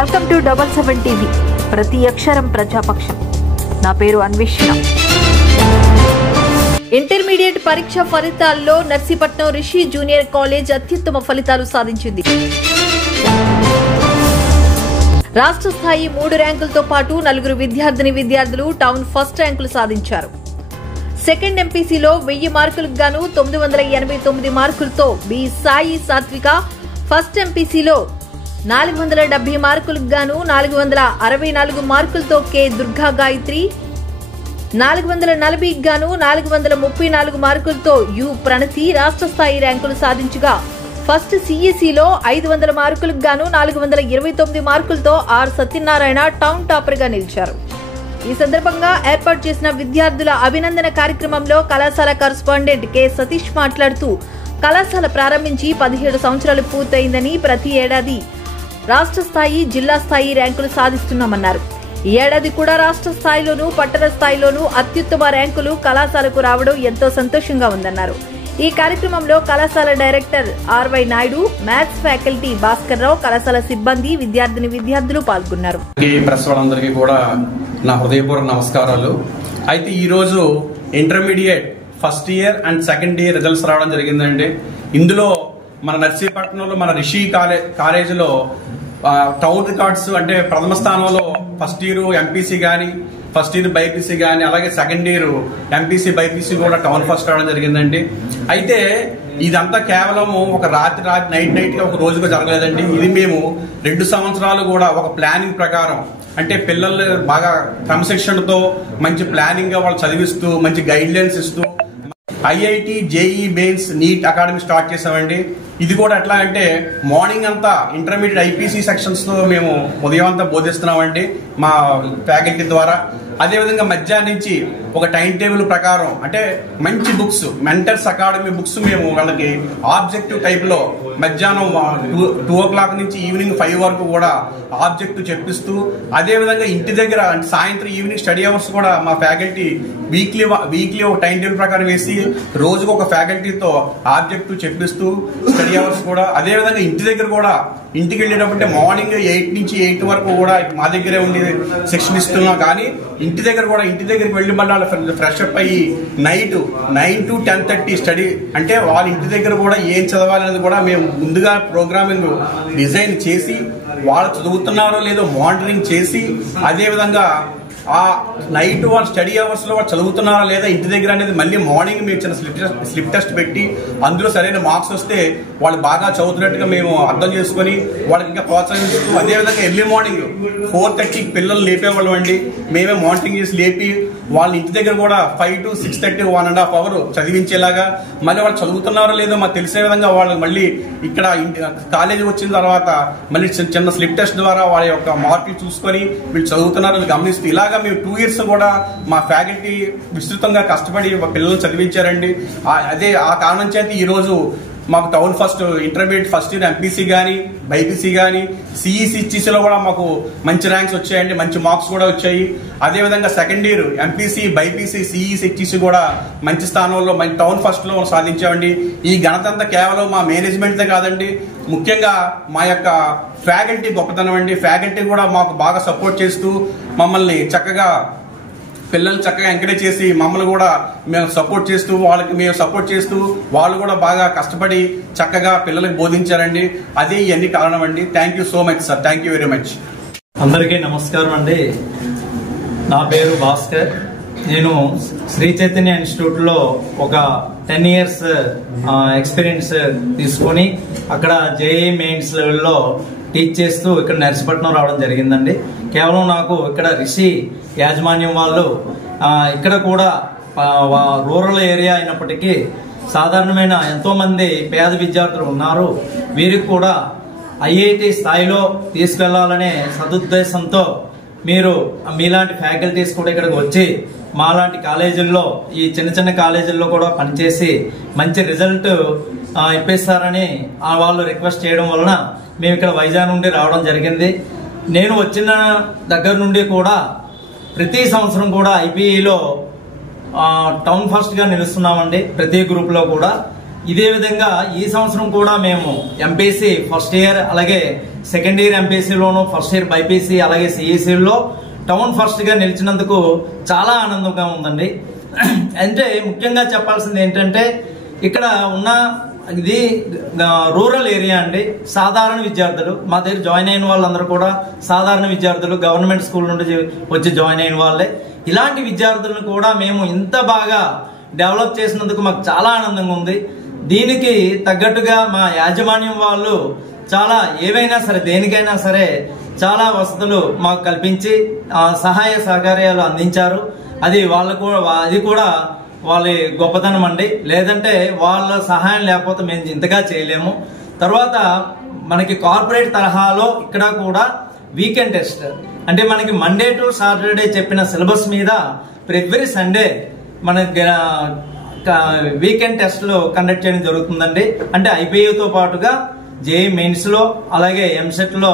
Welcome to 77 TV. ప్రతి అక్షరం ప్రజాపక్షం. నా పేరు అన్వేషణ. ఇంటర్మీడియట్ పరీక్ష ఫలితాల్లో నర్సీపట్నం రిషి జూనియర్ కాలేజ్ అత్యుత్తమ ఫలితాలు సాధించింది. రాష్ట్ర స్థాయి 3 ర్యాంకులతో పాటు 4 విద్యార్థులు టౌన్ ఫస్ట్ ర్యాంకులు సాధించారు. సెకండ్ ఎంపీసీలో 1000 మార్కులకు గాను 989 మార్కులతో బి సాయి సాత్విక, ఫస్ట్ ఎంపీసీలో 470 మార్కులకు గాను 464 మార్కులతో కె దుర్గా గాయత్రి, 440 గాను 434 మార్కులతో యు ప్రణతి రాష్ట్ర స్థాయి ర్యాంకులు సాధించగా, ఫస్ట్ సిఈసిలో 500 మార్కులకు గాను 429 మార్కులతో ఆర్ సత్యనారాయణ టౌన్ టాపర్ గా నిలిచారు. ఈ సందర్భంగా ఏర్పాటు చేసిన విద్యార్థుల అభినందన కార్యక్రమంలో కళాశాల కరస్పాండెంట్ కె సతీష్ మాట్లాడుతూ, కళాశాల ప్రారంభించి 17 సంవత్సరాలు పూర్తయిందని, ప్రతి ఏడాది రాష్ట్ర స్థాయి, జిల్లా స్థాయి ర్యాంకులు సాధిస్తున్నామన్నారు. ఈ ఏడాది కూడా రాష్ట్ర స్థాయిలోనూ, పట్టణ స్థాయిలోనూ అత్యుత్తమ ర్యాంకులు కళాశాలకు రావడం ఎంతో సంతోషంగా ఉందన్నారు. ఈ కార్యక్రమంలో కళాశాల director RY Naidu, maths faculty Bhaskar Rao, కళాశాల సిబ్బంది, విద్యార్థులు పాల్గొన్నారు. ప్రెస్ వాళ్ళందరికీ కూడా నా హృదయపూర్వక నమస్కారాలు. అయితే ఈ రోజు intermediate first year and second year results రావడం జరిగిందండి. ఇందులో మన నర్సీపట్నంలో మన రిషి కాలేజీలో టౌన్ రికార్డ్స్ అంటే ప్రథమ స్థానంలో ఫస్ట్ ఇయర్ ఎంపీసీ గానీ, ఫస్ట్ ఇయర్ బైపీసీ గానీ, అలాగే సెకండ్ ఇయర్ ఎంపీసీ బైపీసీ కూడా టౌన్ ఫస్ట్ రావడం జరిగిందండి. అయితే ఇదంతా కేవలం ఒక రాత్రి నైట్ గా ఒక రోజుగా జరగలేదండి. ఇది మేము 2 సంవత్సరాలు కూడా ఒక ప్లానింగ్ ప్రకారం, అంటే పిల్లలు బాగా క్రమశిక్షణతో మంచి ప్లానింగ్ గా వాళ్ళు చదివిస్తూ, మంచి గైడ్ లైన్స్ ఇస్తూ IIT, JEE mains, NEET academy start చేసామండి. ఇది కూడా ఎట్లా అంటే మార్నింగ్ అంతా ఇంటర్మీడియట్ ఐపీసీ సెక్షన్స్ తో మేము ఉదయం అంతా బోధిస్తున్నామండి మా ఫ్యాకల్టీ ద్వారా. అదేవిధంగా మధ్యాహ్నం నుంచి ఒక టైం టేబుల్ ప్రకారం, అంటే మంచి బుక్స్, మెంటర్స్ అకాడమీ బుక్స్ మేము వాళ్ళకి ఆబ్జెక్టివ్ టైప్ లో మధ్యాహ్నం 2 o'clock నుంచి ఈవినింగ్ 5 వరకు కూడా ఆబ్జెక్టివ్ చెప్పిస్తూ, అదేవిధంగా ఇంటి దగ్గర సాయంత్రం ఈవినింగ్ స్టడీ అవర్స్ కూడా మా ఫ్యాకల్టీ వీక్లీ ఒక టైం టేబుల్ ప్రకారం వేసి రోజుకు ఒక ఫ్యాకల్టీతో ఆబ్జెక్టివ్ చెప్పిస్తూ స్టడీ అవర్స్ కూడా, అదేవిధంగా ఇంటి దగ్గర కూడా ఇంటికి వెళ్ళేటప్పుడు మార్నింగ్ 8 నుంచి 8 వరకు కూడా మా దగ్గరే ఉండి సెక్షన్ ఇస్తున్నాం. కానీ ఇంటి దగ్గరికి వెళ్ళి మళ్ళీ ఫ్రెష్ అప్ అయ్యి నైట్ 9 to 10:30 స్టడీ, అంటే వాళ్ళ ఇంటి దగ్గర కూడా ఏం చదవాలనేది కూడా మేము ముందుగా ప్రోగ్రామింగ్ డిజైన్ చేసి, వాళ్ళు చదువుతున్నారో లేదో మానిటరింగ్ చేసి, అదేవిధంగా ఆ నైట్ వాళ్ళ స్టడీ అవర్స్ లో వాళ్ళు చదువుతున్నారా లేదా ఇంటి దగ్గర అనేది మళ్ళీ మార్నింగ్ మేము చిన్న స్లిప్ టెస్ట్ పెట్టి అందులో సరైన మార్క్స్ వస్తే వాళ్ళు బాగా చదువుతున్నట్టుగా మేము అర్థం చేసుకుని వాళ్ళకి ఇంకా ప్రోత్సహిస్తూ, అదేవిధంగా ఎర్లీ మార్నింగ్ 4:30 పిల్లలు లేపేవాళ్ళం అండి. మేమే మానిటరింగ్ చేసి లేపి వాళ్ళ ఇంటి దగ్గర కూడా 5 to 6:30 1.5 hours చదివించేలాగా, మళ్ళీ వాళ్ళు చదువుతున్నారో లేదో మాకు తెలిసే విధంగా వాళ్ళు మళ్ళీ ఇక్కడ కాలేజీకి వచ్చిన తర్వాత మళ్ళీ చిన్న స్లిప్ టెస్ట్ ద్వారా వాళ్ళ యొక్క మార్కులు చూసుకొని వీళ్ళు చదువుతున్నారని గమనిస్తూ, ఇలాగా మేము 2 years కూడా మా ఫ్యాకల్టీ విస్తృతంగా కష్టపడి పిల్లలు చదివించారండి. అదే ఆ కారణం చేత ఈ రోజు మాకు town first intermediate first year MPC గానీ, బైపీసీ గానీ, సిఈసిలో కూడా మాకు మంచి ర్యాంక్స్ వచ్చాయండి, మంచి మార్క్స్ కూడా వచ్చాయి. అదేవిధంగా second year MPC, BiPC, CEC కూడా మంచి స్థానంలో టౌన్ ఫస్ట్ లో సాధించామండి. ఈ ఘనత అంతా కేవలం మా మేనేజ్మెంట్ కాదండి, ముఖ్యంగా మా యొక్క ఫ్యాకల్టీ గొప్పతనం అండి. ఫ్యాకల్టీ కూడా మాకు బాగా సపోర్ట్ చేస్తూ మమ్మల్ని పిల్లల్ని చక్కగా ఎంకరేజ్ చేసి మమ్మల్ని కూడా మేము సపోర్ట్ చేస్తూ, వాళ్ళకి మేము సపోర్ట్ చేస్తూ, వాళ్ళు కూడా బాగా కష్టపడి చక్కగా పిల్లలకు బోధించారండి. అదే ఇవన్నీ కారణం అండి. Thank you so much sir. Thank you very much. అందరికీ నమస్కారం అండి. నా పేరు భాస్కర్. నేను శ్రీ చైతన్య ఇన్స్టిట్యూట్ లో ఒక 10 years ఎక్స్పీరియన్స్ తీసుకొని అక్కడ జేఈ మెయిన్స్ లెవెల్లో టీచ్ చేస్తూ ఇక్కడ నర్సీపట్నం రావడం జరిగిందండి. కేవలం నాకు ఇక్కడ రిషి యాజమాన్యం వాళ్ళు ఇక్కడ కూడా రూరల్ ఏరియా అయినప్పటికీ సాధారణమైన ఎంతో మంది పేద విద్యార్థులు ఉన్నారు. వీరికి కూడా ఐఐటి స్థాయిలో తీసుకెళ్లాలనే సదుద్దేశంతో మీలాంటి ఫ్యాకల్టీస్ కూడా ఇక్కడికి వచ్చి మాలాంటి కాలేజీల్లో, ఈ చిన్న కాలేజీల్లో కూడా పనిచేసి మంచి రిజల్ట్ ఇప్పిస్తారని వాళ్ళు రిక్వెస్ట్ చేయడం వలన మేము ఇక్కడ వైజాగ్ నుండి రావడం జరిగింది. నేను వచ్చిన దగ్గర నుండి కూడా ప్రతి సంవత్సరం కూడా ఐపీఈలో టౌన్ ఫస్ట్ గా నిలుస్తున్నామండి. ప్రతి గ్రూప్ లో కూడా ఇదే విధంగా ఈ సంవత్సరం కూడా మేము ఎంపీసీ ఫస్ట్ ఇయర్ అలాగే సెకండ్ ఇయర్ ఎంపీసీలోను, ఫస్ట్ ఇయర్ బైపీసీ అలాగే సిఈసీలో టౌన్ ఫస్ట్ గా నిలిచినందుకు చాలా ఆనందంగా ఉందండి. అంటే ముఖ్యంగా చెప్పాల్సింది ఏంటంటే ఇక్కడ ఉన్న ఇది రూరల్ ఏరియా అండి. సాధారణ విద్యార్థులు మా దగ్గర జాయిన్ అయిన వాళ్ళందరూ కూడా సాధారణ విద్యార్థులు, గవర్నమెంట్ స్కూల్ నుండి వచ్చి జాయిన్ అయిన వాళ్ళే. ఇలాంటి విద్యార్థులను కూడా మేము ఇంత బాగా డెవలప్ చేసినందుకు మాకు చాలా ఆనందంగా ఉంది. దీనికి తగ్గట్టుగా మా యాజమాన్యం వాళ్ళు చాలా ఏవైనా సరే దేనికైనా సరే చాలా వసతులు మాకు కల్పించి సహాయ సహకార్యాలు అందించారు. అది కూడా వాళ్ళ గొప్పతనం అండి. లేదంటే వాళ్ళ సహాయం లేకపోతే మేము ఇంతగా చేయలేము. తర్వాత మనకి కార్పొరేట్ తరహాలో ఇక్కడ కూడా వీకెండ్ టెస్ట్ అంటే మనకి మండే టు సాటర్డే చెప్పిన సిలబస్ మీద ఎవ్రీ సండే మన వీకెండ్ టెస్ట్లు కండక్ట్ చేయడం జరుగుతుందండి. అంటే ఐపీయూతో పాటుగా జేఈ మెయిన్స్ లో అలాగే ఎంసెట్ లో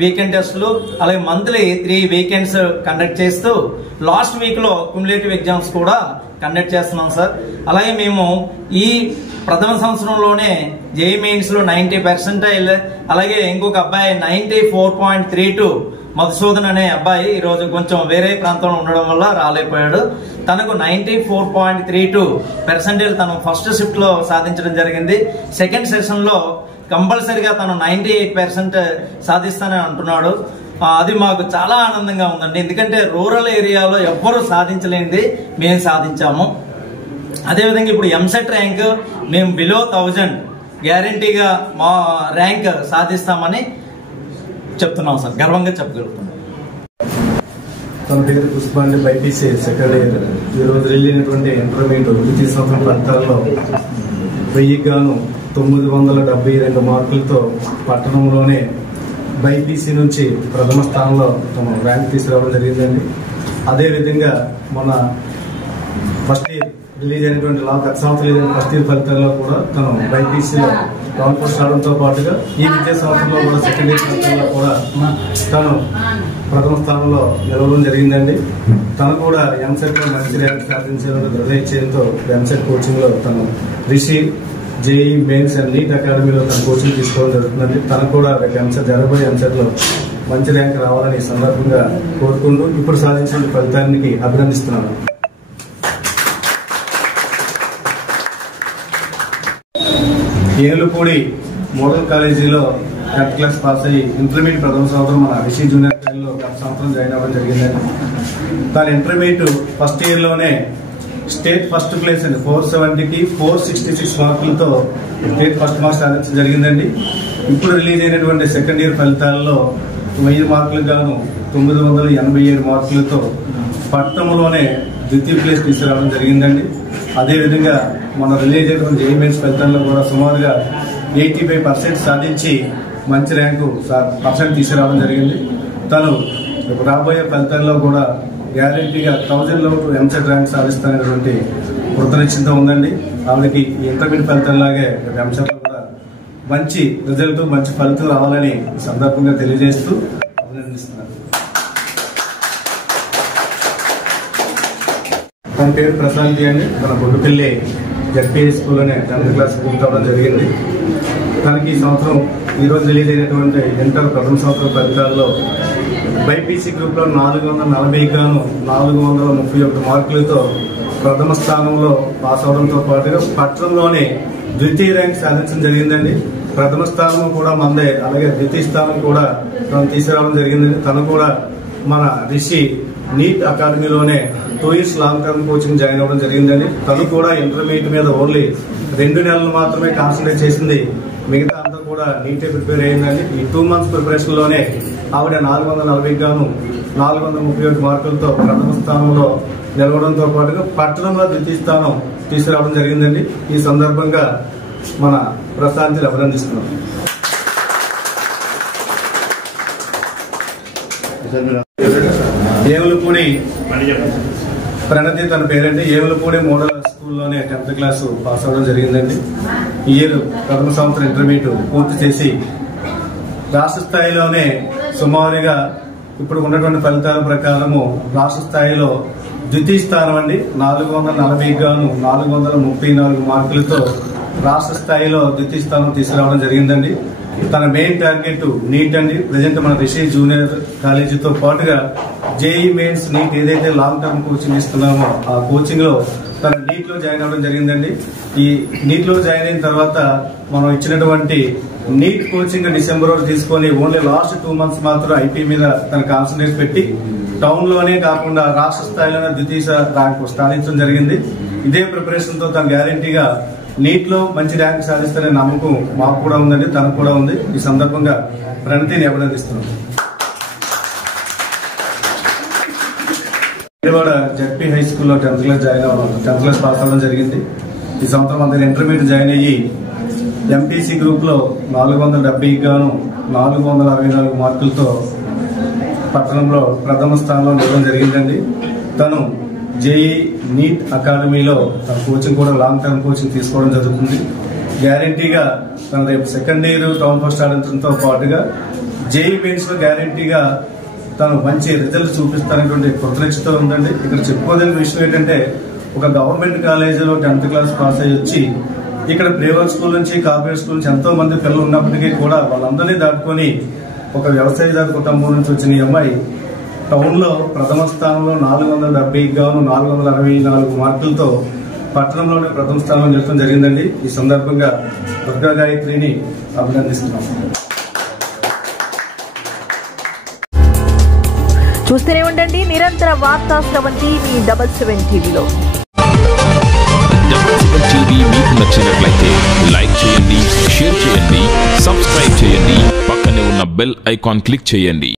వీకెండ్ టెస్ట్లు అలాగే మంత్లీ 3 వీకెండ్స్ కండక్ట్ చేస్తూ లాస్ట్ వీక్ లో క్యుములేటివ్ ఎగ్జామ్స్ కూడా కండక్ట్ చేస్తున్నాం సార్. అలాగే మేము ఈ ప్రథమ సంవత్సరంలోనే జేఈ మెయిన్స్ లో 90% అలాగే ఇంకొక అబ్బాయి 94.32 మధుసూదన్ అనే అబ్బాయి ఈరోజు కొంచెం వేరే ప్రాంతంలో ఉండడం వల్ల రాలేకపోయాడు. తనకు 94.32% తను ఫస్ట్ షిఫ్ట్ లో సాధించడం జరిగింది. సెకండ్ సెషన్ లో కంపల్సరిగా తను 98% సాధిస్తానని అంటున్నాడు. అది మాకు చాలా ఆనందంగా ఉందండి. ఎందుకంటే రూరల్ ఏరియాలో ఎవ్వరూ సాధించలేనిది మేము సాధించాము. అదేవిధంగా ఇప్పుడు ఎంసెట్ ర్యాంక్ మేము బిలో 1000 గ్యారంటీగా మా ర్యాంక్ సాధిస్తామని చెప్తున్నాం సార్, గర్వంగా చెప్పగలుగుతున్నాం. తన పేరు పుష్పాండి, బైపీసీ సెకండ్ ఇయర్. ఈరోజు వెళ్ళినటువంటి ఇంటర్మీడియట్ ద్వితీయ సంవత్సరం ఫలితాల్లో 1000 మార్కులతో పట్టణంలోనే బైపీసీ నుంచి ప్రథమ స్థానంలో తమ ర్యాంక్ తీసుకురావడం జరిగిందండి. అదేవిధంగా మన ఫస్ట్ ఇయర్ రిలీజ్ అయినటువంటి గత సంవత్సరం ఫస్ట్ ఇయర్ ఫలితాల్లో కూడా తను బైపీసీలో టౌన్ ఫస్ట్ రావడంతో పాటుగా ఈ విద్యా సంవత్సరంలో కూడా సెకండ్ ఇయర్ ఫలితాల్లో కూడా తను ప్రథమ స్థానంలో నిలవడం జరిగిందండి. తను కూడా ఎంసెట్ లో మంచి ర్యాంక్ సాధించాలని నిర్ణయించడంతో ఎంసెట్ కోచింగ్ లో తను Rishi, JEE Mains and NEET అకాడమీలో తన కోచింగ్ తీసుకోవడం జరుగుతుందండి. తను కూడా ఎంసెట్ జరగబోయే ఎంసెట్ లో మంచి ర్యాంక్ రావాలని సందర్భంగా కోరుకుంటూ ఇప్పుడు సాధించిన ఫలితానికి అభినందిస్తున్నాను. ఏలుపూడి మోడల్ కాలేజీలో 10th క్లాస్ పాస్ అయ్యి ఇంటర్మీడియట్ ప్రథమ సంవత్సరం మన రిషి జూనియర్ కాలేజీలో గత సంవత్సరం జాయిన్ అవ్వడం జరిగిందండి. తన ఇంటర్మీడియట్ ఫస్ట్ ఇయర్ లోనే స్టేట్ ఫస్ట్ ప్లేస్ అండి. 470కి 466 మార్కులతో స్టేట్ ఫస్ట్ మార్క్స్ సాధించడం జరిగిందండి. ఇప్పుడు రిలీజ్ అయినటువంటి సెకండ్ ఇయర్ ఫలితాల్లో 1000 మార్కులకు గాను 987 మార్కులతో పట్టణంలోనే ద్వితీయ ప్లేస్ తీసుకురావడం జరిగిందండి. అదేవిధంగా మన రిలీజ్ అయినటువంటి జేఈ మెయిన్స్ ఫలితాల్లో కూడా సుమారుగా 85% సాధించి మంచి ర్యాంకు పర్సెంట్ తీసుకురావడం జరిగింది. తను రాబోయే ఫలితాల్లో కూడా గ్యారంటీగా 1000లో ఎంసెట్ ర్యాంక్ సాధిస్తానటువంటి కృతనిశ్చయంతో ఉందండి. ఆవిడకి ఇంటర్మీడియట్ ఫలితాల్లాగే ఎంసెట్ లో కూడా మంచి రిజల్ట్, మంచి ఫలితం రావాలని సందర్భంగా తెలియజేస్తూ అభినందిస్తున్నాను. తన పేరు ప్రశాంతి అండి. మన బొడ్డుపల్లి జడ్పీఎస్ స్కూల్లోనే 10th క్లాస్ పూర్తి అవ్వడం జరిగింది. తనకి ఈ సంవత్సరం ఈరోజు రిలీజ్ అయినటువంటి ఇంటర్ ప్రథమ సంవత్సరం ఫలితాల్లో బైపీసీ గ్రూప్ లో 440 గాను 431 మార్కులతో ప్రథమ స్థానంలో పాస్ అవడంతో పాటుగా పట్టణంలోనే ద్వితీయ ర్యాంక్ సాధించడం జరిగిందండి. ప్రథమ స్థానం కూడా మందే, అలాగే ద్వితీయ స్థానం కూడా తను తీసుకురావడం జరిగిందండి. తను కూడా మన రిషి నీట్ అకాడమీలోనే 2 years long term coaching join అవ్వడం జరిగిందండి. తను కూడా ఇంటర్మీడియట్ మీద ఓన్లీ 2 నెలలు మాత్రమే కాన్సన్ట్రేట్ చేసింది, మిగతా అంతా కూడా నీట్ ప్రిపేర్ అయ్యిందండి. ఈ 2 months ప్రిపరేషన్ లోనే ఆవిడ 440 గాను 431 మార్కులతో ప్రథమ స్థానంలో నిలవడంతో పాటుగా పట్టణంలో ద్వితీయ స్థానం తీసుకురావడం జరిగిందండి. ఈ సందర్భంగా మన ప్రశాంతిని అభినందిస్తున్నాం. ఏములపూడి ప్రణతి తన పేరండి. ఏములపూడి మోడల్ స్కూల్లోనే 10th క్లాస్ పాస్ అవ్వడం జరిగిందండి. ఈ ఇయర్ ప్రథమ సంవత్సరం ఇంటర్మీడియట్ పూర్తి చేసి రాష్ట్ర స్థాయిలోనే సుమారుగా ఇప్పుడు ఉన్నటువంటి ఫలితాల ప్రకారము రాష్ట్ర స్థాయిలో ద్వితీయ స్థానం అండి. 440 గాను 434 మార్కులతో రాష్ట్ర స్థాయిలో ద్వితీయ స్థానం తీసుకురావడం జరిగిందండి. తన మెయిన్ టార్గెట్ నీట్ అండి. ప్రజెంట్ మన రిషి జూనియర్ కాలేజీతో పాటుగా జేఈ మెయిన్స్ నీట్ ఏదైతే లాంగ్ టర్మ్ కోచింగ్ ఇస్తున్నామో ఆ కోచింగ్ లో తన నీట్ లో జాయిన్ అవ్వడం జరిగిందండి. ఈ నీట్ లో జాయిన్ అయిన తర్వాత మనం ఇచ్చినటువంటి నీట్ కోచింగ్ డిసెంబర్ వరకు తీసుకొని ఓన్లీ లాస్ట్ 2 months మాత్రం ఐపీ మీద తన కాన్సన్ట్రేట్ పెట్టి టౌన్ లోనే కాకుండా రాష్ట్ర స్థాయిలోనే ద్వితీయ ర్యాంకు సాధించడం జరిగింది. ఇదే ప్రిపరేషన్ తో తన గ్యారంటీగా నీట్ లో మంచి ర్యాంక్ సాధిస్తానే నమ్మకం మాకు కూడా ఉందండి, తనకు కూడా ఉంది. ఈ సందర్భంగా ప్రణతిని అభినందిస్తున్నాం. విజయవాడ జడ్పీ హై స్కూల్లో 10th క్లాస్ పాస్ అవ్వడం జరిగింది. ఈ సంవత్సరం అందరు ఇంటర్మీడియట్ జాయిన్ అయ్యి ఎంపీసీ గ్రూప్ లో 470 గాను 464 మార్కులతో పట్టణంలో ప్రథమ స్థానంలో నిలవడం జరిగిందండి. తను జేఈ నీట్ అకాడమీలో తన కోచింగ్ కూడా లాంగ్ టర్మ్ కోచింగ్ తీసుకోవడం జరుగుతుంది. గ్యారంటీగా తన రేపు సెకండ్ ఇయర్ టౌన్ ఫస్ట్ ఆడించడంతో పాటుగా జేఈ మెయిన్స్ లో గ్యారంటీగా తను మంచి రిజల్ట్ చూపిస్తానటువంటి కృతజ్ఞతతో ఉందండి. ఇక్కడ చెప్పుకోదగిన విషయం ఏంటంటే ఒక గవర్నమెంట్ కాలేజీలో 10th క్లాస్ పాస్ అయ్యి వచ్చి ఇక్కడ ప్రైవేట్ స్కూల్ నుంచి కార్పొరేట్ స్కూల్ నుంచి ఎంతో మంది పిల్లలు ఉన్నప్పటికీ కూడా వాళ్ళందరినీ దాటుకొని ఒక వ్యవసాయదారు కుటుంబం నుంచి వచ్చిన ఈ అమ్మాయి టౌన్ లో ప్రథమ స్థానంలో 470 గాను 464 మార్కులతో పట్టణంలోనే ప్రథమ స్థానంలో నిలవడం జరిగిందండి. ఈ సందర్భంగా దుర్గా గాయత్రిని అభినందిస్తున్నాం. చూస్తూనే ఉండండి నిరంతర వార్తా స్రవంతి మీ 7 టీవీలో. టీవీ మీకు నచ్చినట్లయితే లైక్ చేయండి, షేర్ చేయండి, సబ్స్క్రైబ్ చేయండి, పక్కనే ఉన్న బెల్ ఐకాన్ క్లిక్ చేయండి.